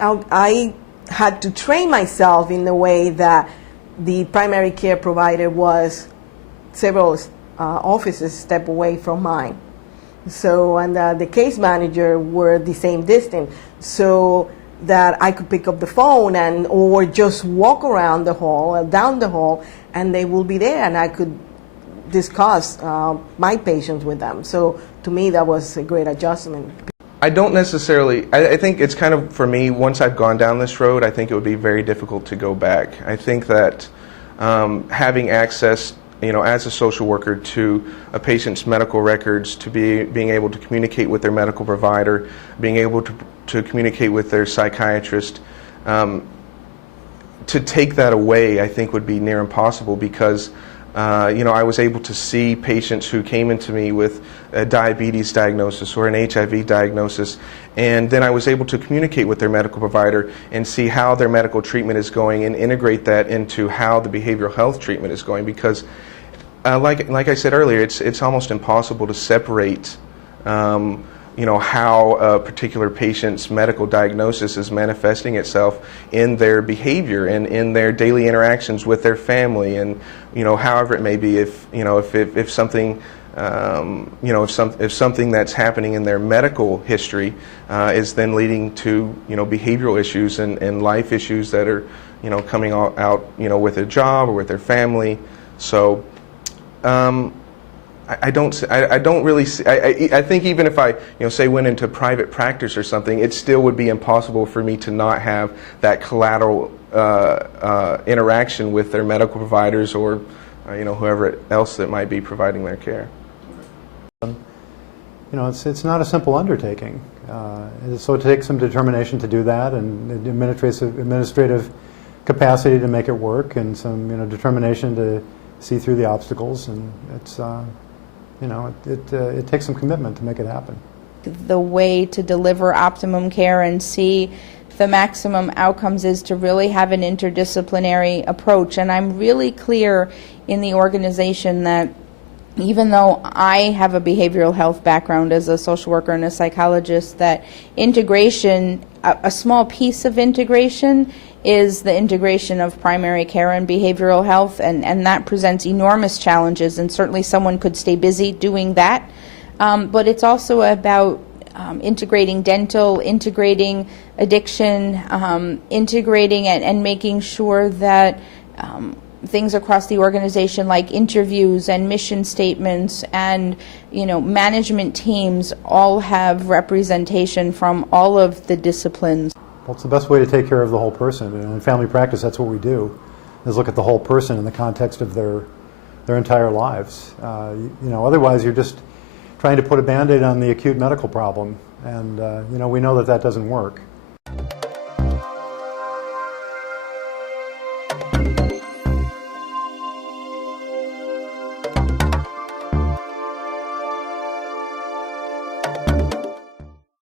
I had to train myself in the way that the primary care provider was several offices step away from mine. So, and the case manager were the same distance, so that I could pick up the phone and or just walk around the hall, down the hall, and they will be there, and I could discuss my patients with them. So to me, that was a great adjustment. I don't necessarily, I think it's kind of, for me, once I've gone down this road, I think it would be very difficult to go back. I think that having access, as a social worker, to a patient's medical records, to being able to communicate with their medical provider, being able to communicate with their psychiatrist, to take that away, I think would be near impossible, because I was able to see patients who came into me with a diabetes diagnosis or an HIV diagnosis, and then I was able to communicate with their medical provider and see how their medical treatment is going and integrate that into how the behavioral health treatment is going, because like I said earlier, it's almost impossible to separate how a particular patient's medical diagnosis is manifesting itself in their behavior and in their daily interactions with their family, and however it may be, if something if something that's happening in their medical history is then leading to behavioral issues and life issues that are coming out with their job or with their family. So I don't really see, I think even if I say went into private practice or something, it still would be impossible for me to not have that collateral interaction with their medical providers or whoever else that might be providing their care. It's not a simple undertaking. So it takes some determination to do that, and administrative capacity to make it work, and some determination to see through the obstacles, and it's it takes some commitment to make it happen. The way to deliver optimum care and see the maximum outcomes is to really have an interdisciplinary approach, and I'm really clear in the organization that even though I have a behavioral health background as a social worker and a psychologist, that integration, a small piece of integration is the integration of primary care and behavioral health, and that presents enormous challenges, and certainly someone could stay busy doing that. But it's also about integrating dental, integrating addiction, integrating and making sure that things across the organization like interviews and mission statements and management teams all have representation from all of the disciplines. Well, it's the best way to take care of the whole person. In family practice, that's what we do, is look at the whole person in the context of their entire lives. Otherwise you're just trying to put a Band-Aid on the acute medical problem, and we know that doesn't work.